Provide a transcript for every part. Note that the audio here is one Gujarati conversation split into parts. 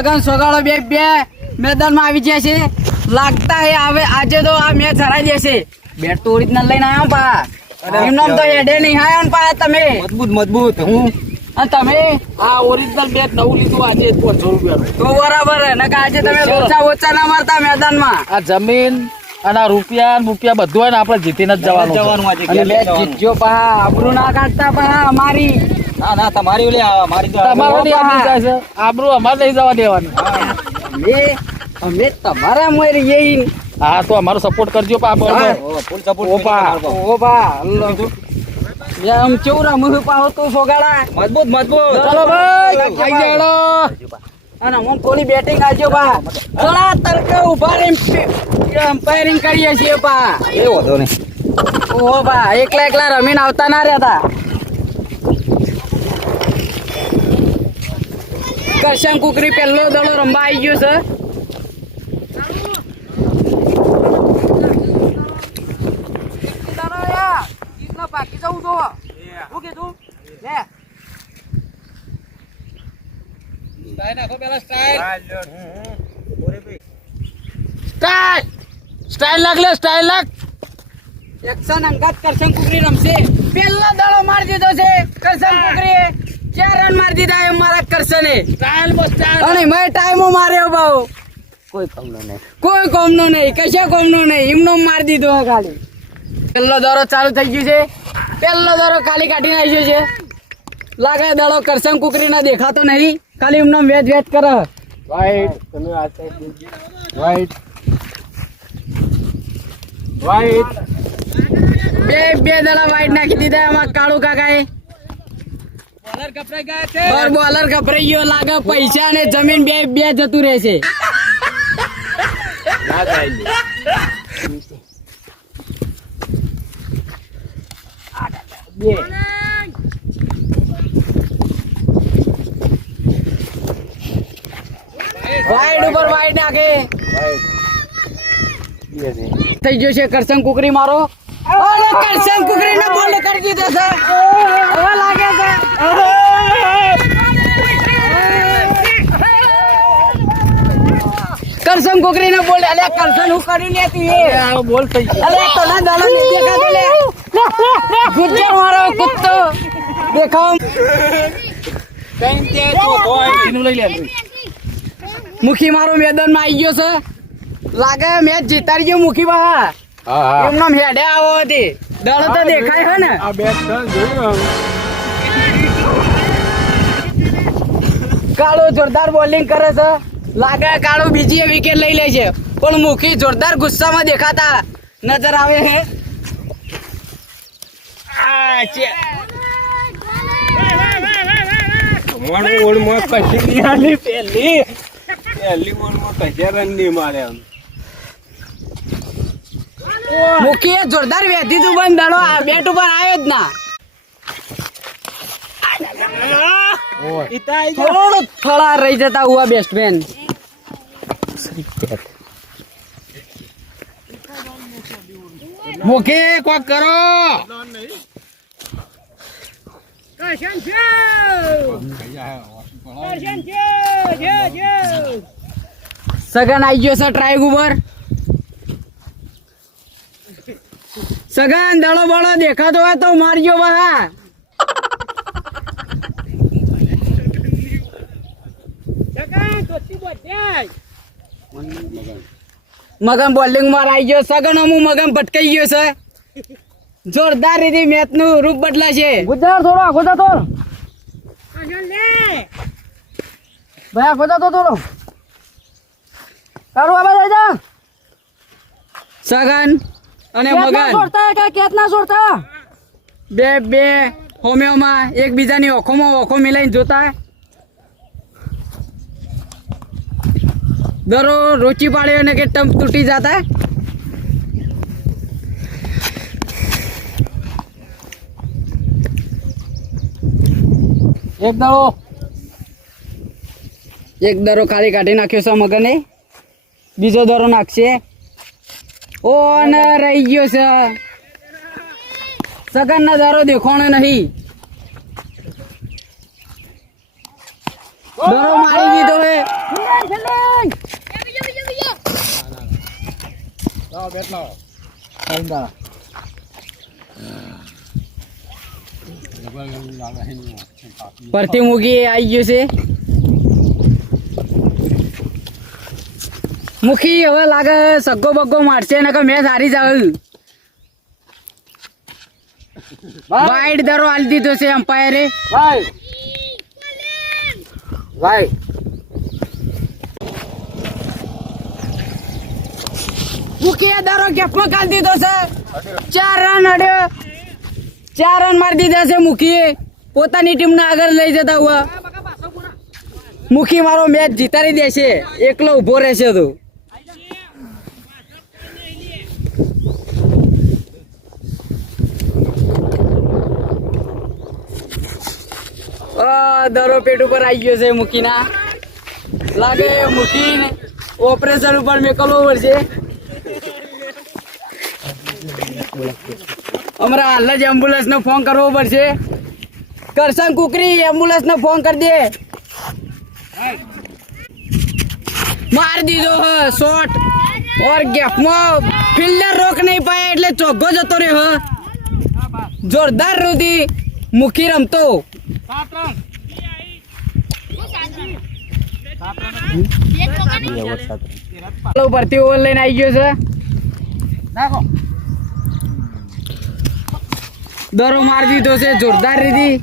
સગન સોગાળો બે મેદાનમાં આવી ગયા છે. લાગતા હે હવે આજે તો આ મેચ હરાઈ દેશે. બેટ તો ઓરિજિનલ લઈને આવ્યો પા. એમ નામ તો હેડે નહીં આયા ને પા તમે. મજબૂત હું અને તમે આ ઓરિજિનલ બેટ નવું લીધું આજે 500 રૂપિયા. તો બરાબર હે. નકા આજે તમે ઓછા ના મારતા મેદાનમાં. આ જમીન અને રૂપિયા બધું હોય ને આપણે જીતીને જ જવાનું અને મેચ જીતજો પા. આબરૂ ના કાઢતા પા અમારી. ના તમારી ઓલી મારી તમારી આપણી જાય છે. આબરૂ અમારે લઈ જવા દેવાનું. અમે તમારા મોરી યઈન. હા તો અમારો સપોર્ટ કરજો પા. ફૂલ સપોર્ટ ઓ પા આમ ચૌરા મુહ પાહો તો સોગાડા મજબૂત ચલો ભાઈ આઈ જાડો. અને હું થોડી બેટિંગ આજો પા. ઘણા તરકે ઉભા રહીને એમ્પાયરિંગ કરીએ છીએ પા. એ વધો નહીં. ઓહો પા એકલા રમીને આવતા ના રહેતા. કરશન કુકરી પહેલો દડો રમવા આવી ગયો છે. બાકી જવું તો શું કીધું લે સ્ટાઈલ નાખો પેલા સ્ટાઈલ લાગ લે સ્ટાઈલ લાગ. એક્શન અંગાત કરશન કુકરી રમશે. પહેલો દડો મારી દીધો છે કરશન કુકરીએ. 4 રન મારી દીધા એ મારા કરશને. સ્ટાઈલ અને મેં ટાઈમો માર્યો બાઉ. કોઈ કોમનો નહીં કશા કોમનો નહીં. એમનો મારી દીધો ખાલી. પહેલો દડો ચાલુ થઈ ગયો છે. પહેલો દડો ખાલી કાઢીને આવી ગયો છે. લાગે દડો કરશન કુકરી ના દેખાતો નહીં. ખાલી એમનો વેચ કરે. વાઈટ તમે આ સાઈડ વાઈટ બે દડા વાઈટ નાખી દીધા એમાં કાળુ કાકાએ. બોલર ગભરાઈ ગયો લાગે. પૈસા ને જમીન બે જતું રહેશે. વાઈડ ઉપર વાઈડ નાખે. થઈ ગયો છે કરશન કુકરી મારો. કરશન કુકરી ને બોલ કરી દીધો છે. હવે લાગે છે કરશન કુકરી ને બોલ. અલે કરશન હું કરી લેતી બોલ થઈ ગયો. અલે તો ના દાડા નહીં દેખાતો લે. ગુજર મારો કુત્તો દેખાવ. મુખી મારો મેદાન માં આવી ગયો છે. લાગે મેચ જીતાડી ગયો મુખી બા. એમનો હેડે આવો હતી. દળ તો દેખાય છે ને. કાળો જોરદાર બોલિંગ કરે છે. લાગે કાળો બીજી વિકેટ લઈ લે છે. પણ મુખી જોરદાર ગુસ્સામાં દેખાતા નજર આવે છે. મુખી જોરદાર વેધી તું બંધ દાડો બેટ ઉપર આવ્યો જ ના. થોડું થોડા રહી જતા હુઆ બેસ્ટમેન. મુખી કોક કરો. સગન આવી ગયો છે ટ્રાઈગ ઉપર. સગન દડો બળો દેખાતો હોય તો મારજો બહા. મગન બોલિંગ માં આવી ગયો. સગન અમુક મગન ભટકાઈ ગયો છે. જોરદાર રીતે મેચ નું રૂપ બદલાશે. ગુજરાત થોડો ખોદા તો ભાઈ ખોદા તો થોડો તારું આવા જાય. સગન અને મગન કેતના છોડતા બે હોમિયોમાં એકબીજાની ઓખોમાં ઓખો મિલાઈને જોતા. દરો રોચી પાડ્યો ને કે ટમ્પ તૂટી જતા. એક દરો ખાલી કાઢી નાખ્યો છે મગને. બીજો દરો નાખશે. ઓ ને રહી ગયો છે. સગન ના દરો દેખાણો નહીં. દરો મારી દીધો હે. પરથી મૂકી આવી ગયું છે. મુખી હવે લાગે સગ્ગો બગ્ગો મારશે ને કે મેં સારી જાવ. વાઈડ દરો આલી દીધો છે એમ્પાયરે. મુખી દરો ગેપમાં કાઢી દીધો છે. 4 રન અડ્યો. 4 રન મારી દીધા છે મુખીએ. પોતાની ટીમને આગળ લઈ જતા હુઆ. મુખી મારો મેચ જીતાડી દેશે. એકલો ઉભો રહેશે તો. દરો પેટ ઉપર આવી ગયો છે મુખીના. લાગે મુખી ઓપરેશન ઉપર મેકલવો પડશે. અમારા હાલ જ એમ્બ્યુલન્સ નો ફોન કરવો પડશે. કરશન કુકરી એમ્બ્યુલન્સ નો ફોન કરી દે. मार दीदो है शॉट और गैप में फील्डर रोक नहीं पाया એટલે ચોગ્ગો જતો રહ્યો. જોરદાર રૂદી મુખી રમતો. ભરતી ઓવર લઈને આવી ગયો છે. દરો માર દીધો છે જોરદાર રીધી.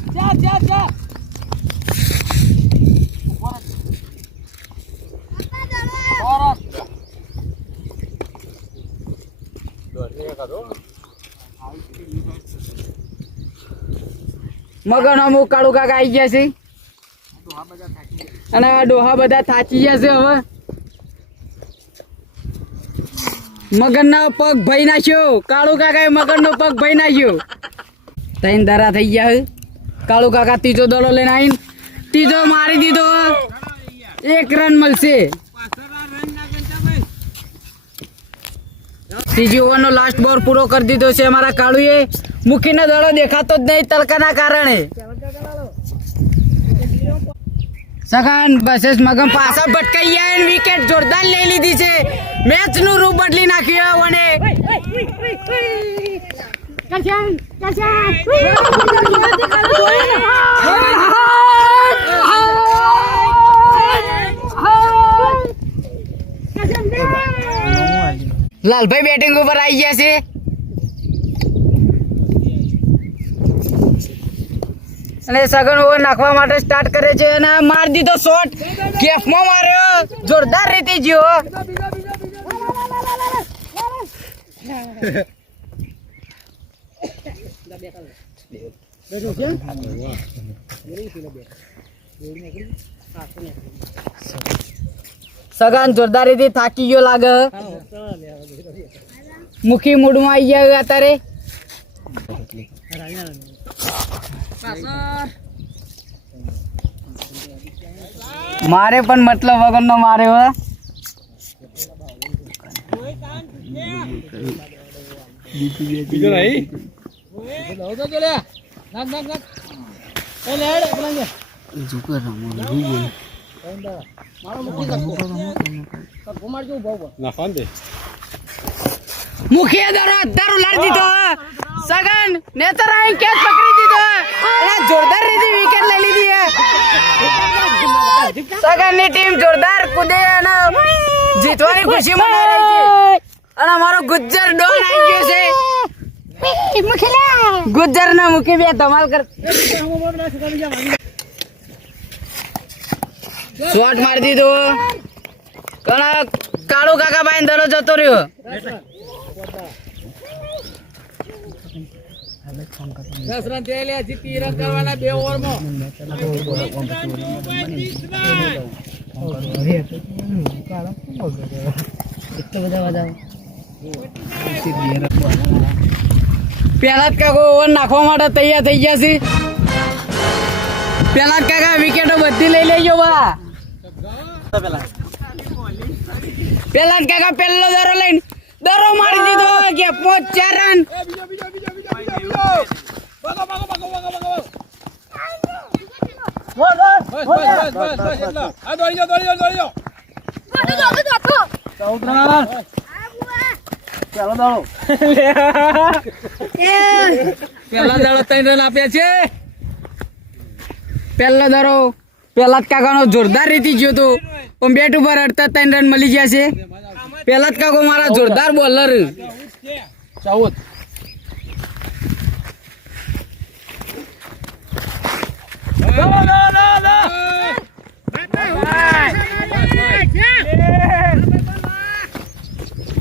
મગન અમુક કાળુ કાકા આવી ગયા છે અને ડોહા બધા થાચી ગયા છે. હવે મગન નો પગ ભાઈ નાખ્યો. કાળુ કાકા મગન નો પગ ભાઈ નાખ્યો. 3 દરા થઈ ગયા છે. કાળુ કાકા ત્રીજો દડો લઈને આવીને ત્રીજો મારી દીધો. 1 રન મળશે. ત્રીજી ઓવરનો લાસ્ટ બોલ પૂરો કરી દીધો છે અમારા કાળુએ. મુખીનો દડો દેખાતો જ નહીં તડકાના કારણે. સગન બસેસ મગમ પાછા ભટકાઈ ગયા અને વિકેટ જોરદાર લઈ લીધી છે. મેચ નું રૂપ બદલી નાખ્યું. અને લાલભાઈ બેટિંગ ઉપર આવી ગયા છે. અને સગન ઓવર નાખવા માટે સ્ટાર્ટ કરે છે અને માર દીધો શોટ. ગેફમાં માર્યો. જોરદાર રીતે જીવો. સગન જોરદાર રીતે થાકી ગયો લાગે. મુખી મૂડમાં આવી ગયા અત્યારે. મારે પણ મતલબ વગરનો મારે હોય. મુખીએ દરો લાડી દીધો. સગન નેતર આઈ કેચ પકડી દીધો અને જોરદાર રીતે વિકેટ લઈ લીધી. સગન ની ટીમ જોરદાર કૂદે અને જીતવાની ખુશી મનાઈ રહી છે. અને અમારો ગુજ્જર ડોન આવી ગયો છે. ગુજ્જર ના મુખી બે ધમાલ કર શોટ મારી દીધો. કાળુ કાકા ભાઈ દડો જતો રહ્યો. જીતી રન કરવાના 2 ઓવરમાં. પેલા જ કાકો ઓવર નાખવા માટે તૈયાર થઈ ગયા છે. પેલા જ કાકા વિકેટો બધી લઈ લેજો. પેલા જ કાકા પહેલો દરો લઈને દરો મારી દીધો. કે 4 રન. 14 રન. ચાલો દાડો. પહેલા દાડો 3 રન આપ્યા છે. પહેલો દરો પેલા કાકાનો જોરદાર રીતિ ગયો તો પણ બેટ ઉપર અડતા 3 રન મળી ગયા છે. પેલા કાકો મારા જોરદાર બોલર. 14.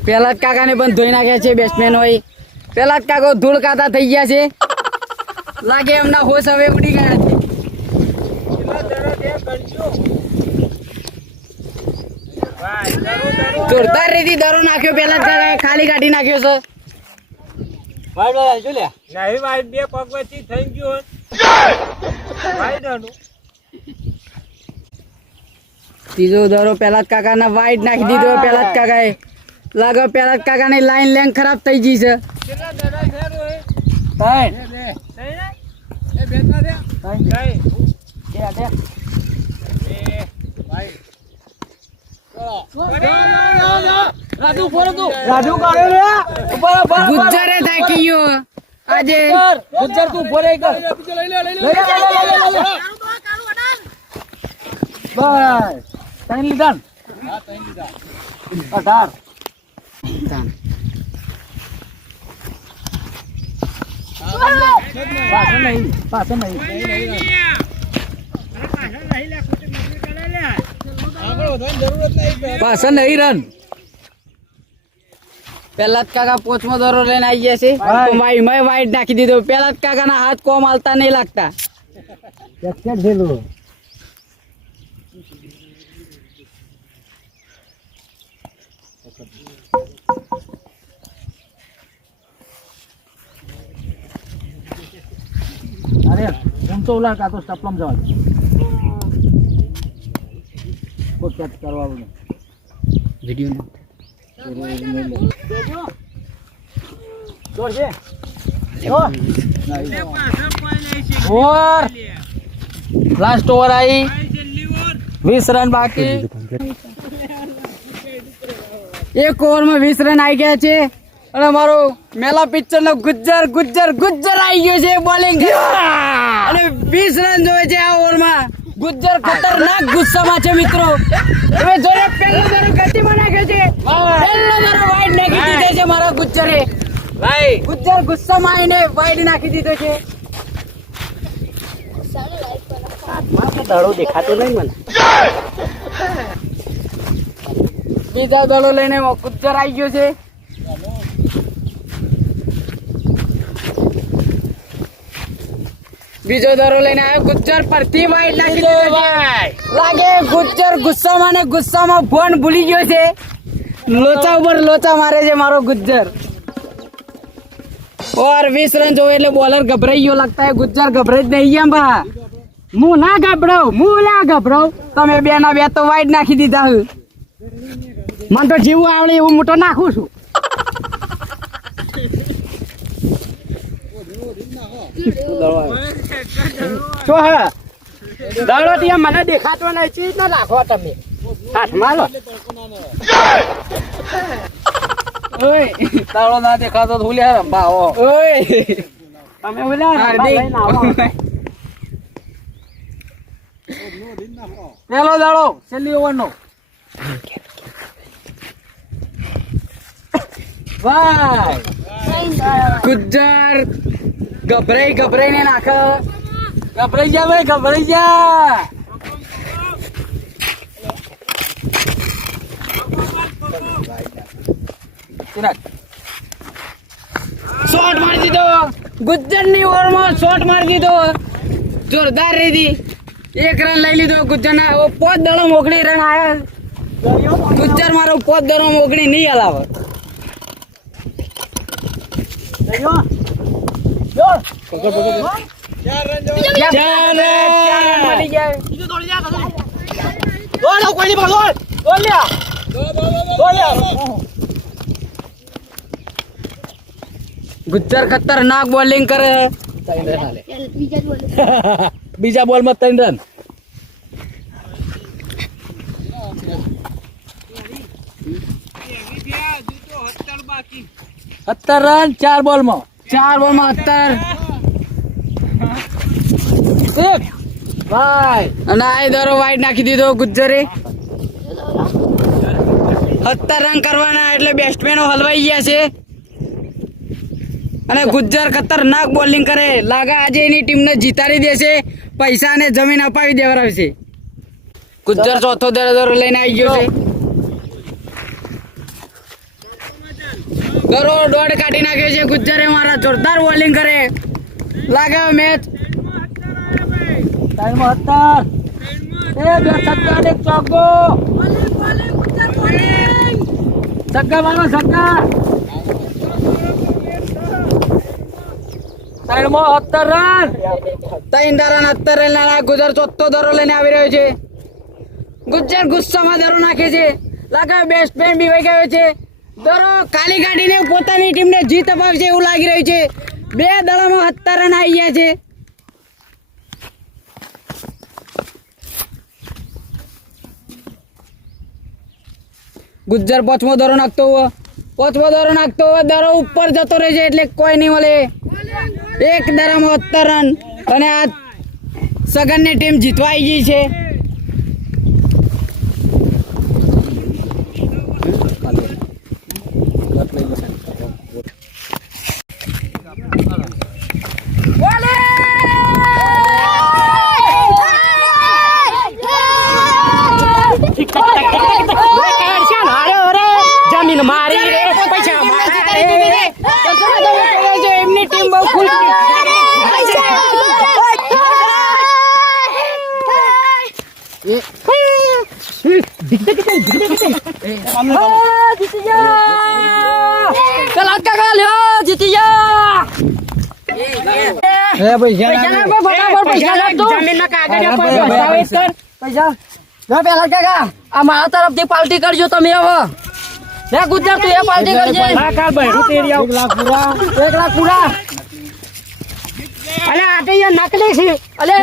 પેલા કાકાને પણ ધોઈ નાખ્યા છે બેટ્સમેન હોય. પેલા કાકો ધૂળ કાતા થઈ ગયા છે. લાગે એમના હોશ હવે ઉડી ગયા છે. જોરદાર રીતિ દરો નાખ્યો પેલા કાકાએ ખાલી કાઢી નાખ્યો છે. વાઈડ વાઈડ જો લે. નહીં વાઈડ બે પગ વચ્ચે થઈ ગયો વાઈડ આનું ત્રીજો દરો પેલા કાકાના વાઈડ નાખી દીધો. પેલા કાકાએ લાગે પેલા કાકાની લાઈન લેંગ ખરાબ થઈ ગઈ છે. કેટલા દડા છે રોય 3. નહીં એ બેઠા છે નહીં રાજુ ફોર તું. રાજુ કરે લે. ઉપર ગુજ્જરે થાકી ગયો આજે. ગુજર તું ફોરે કર. લઈ લે. બસ. 3 લીધા. હા 3 લીધા. 18. પાછળ નહીં. પાછળ નહીં રન. પેલા જ કાકા પોચમો દરો લઈને આવી ગયા છે. મેં વાઈડ નાખી દીધો. પેલા જ કાકાના હાથ કોમ હાલતા નહીં લાગતા. અરે ઊંચો ઉલાર કાતો સ્ટપલમ જવા દે. કોઈ કેચ કરવા નહીં. વિડીયો જોર છે. ઓવર. લાસ્ટ ઓવર આવી. 20 રન બાકી. એક ઓવરમાં 20 રન આવી ગયા છે. અને મારો મેલા પિક્ચર નો ગુજ્જર આવી ગયો છે બોલિંગ અને 20 રન જોવે છે આ ઓવરમાં. ગુજ્જર ખતરનાક ગુસ્સામાં છે મિત્રો. હવે જોડે પહેલો દરો ગતિમાં નાખ્યો છે. પહેલો દરો વાઈડ નાખી દીધો છે મારા ગુજ્જરે. ભાઈ ગુજ્જર ગુસ્સામાં આવીને વાઈડ નાખી દીધો છે. દાડો દેખાતો નહીં મને. બીજા દળો લઈને ગુજ્જર આવી ગયો છે. બીજો દરો લઈને આવ્યો. ગુજ્જર પરથી વાઈડ નાખી દીધો છે. લાગે ગુજ્જર ગુસ્સામાં ફોન ભૂલી ગયો છે. લોચા ઉપર લોચા મારે છે મારો ગુજ્જર. और 20 रन जो એટલે બોલર ગભરાઈ ગયો લાગતા. ગુજ્જર ગભરાઈ જ નહીં ગયા બા. હું ના ગભરાવ તમે બે ના બે તો વાઈડ નાખી દીધા. મને તો જીવું આવડે એવું મોટો નાખું છું. શું હે દડો ત્યાં મને દેખાતો નહીં. ચીજ ના નાખો તમે હાથમાં લો. ઓય દાડો ના દેખાતો તો હુલ્યા રંબાવો. ઓય તમે બોલા પેલો દાડો છેલ્લી ઓવર નો. વાહ. ગુજ્જર ગભરાઈને નાખે. ગભરાઈ જા ભાઈ, ગભરાઈ જા. શોટ મારી દીધો. ગુજ્જર ની ઓવરમાં શોટ મારી દીધો. જોરદાર રીતિ 1 રન લઈ લીધો ગુજ્જર ના. 5 દડો મોકલી રન આયા. ગુજ્જર મારો 5 દડો મોકલી નહીં હલાવે. ચાર રન મળી જાય. ગુજ્જર ખતરનાક બોલિંગ કરે. બીજા બોલ માં 3 રન. બાકી 17 રન 4 બોલમાં 4 બોલમાં 17. એક ભાઈ અને આ દરો વાઈડ નાખી દીધો ગુજ્જરે. 17 રન કરવાના એટલે બેટ્સમેનો હલવાઈ ગયા છે. અને ગુજ્જર ખતરનાક બોલિંગ કરે લાગે આજે એની ટીમને જીતાડી દેશે, પૈસા અને જમીન અપાવી દેવડાવશે. ગુજ્જર ચોથો દરો લઈને આવી ગયો છે. દરો દોડ કાઢી નાખ્યો છે ગુજ્જરે. મારા જોરદાર બોલિંગ કરે લાગે મેચ. ટાઈમમાં 17 એ બે છક્કા ને એક ચોગ્ગો છગ્ગા મારો છગ્ગા ટાઈમમાં 17 રન 3 દરા 17 રન. ગુજર ચોથો દરો લઈને આવી રહ્યો છે. ગુજર ગુસ્સામાં દરો નાખે છે લાગે બેટ્સમેન બીવાઈ ગયો છે. દરો ખાલી કાઢીને પોતાની ટીમને જીત અપાવશે એવું લાગી રહ્યું છે. 2 દડામાં 17 રન આવી ગયા છે. ગુજ્જર પાંચમો દરો નાખતો હોય દરો ઉપર જતો રહે છે એટલે કોઈ નહીં મળે. 1 દરામાં 17 રન અને આ સગનની ટીમ જીતવા આવી ગઈ છે. જમીન મારી રે પૈસા એમની ટીમ બહુ ખુશ જીતી જા પેલા કાકા આ મારા તરફથી પાર્ટી કરજો તમે હવે લે ગુજરાત તું એ પાર્ટી કરજે 1 લાખ પૂરા. અલે આટે નાખલે છે અલે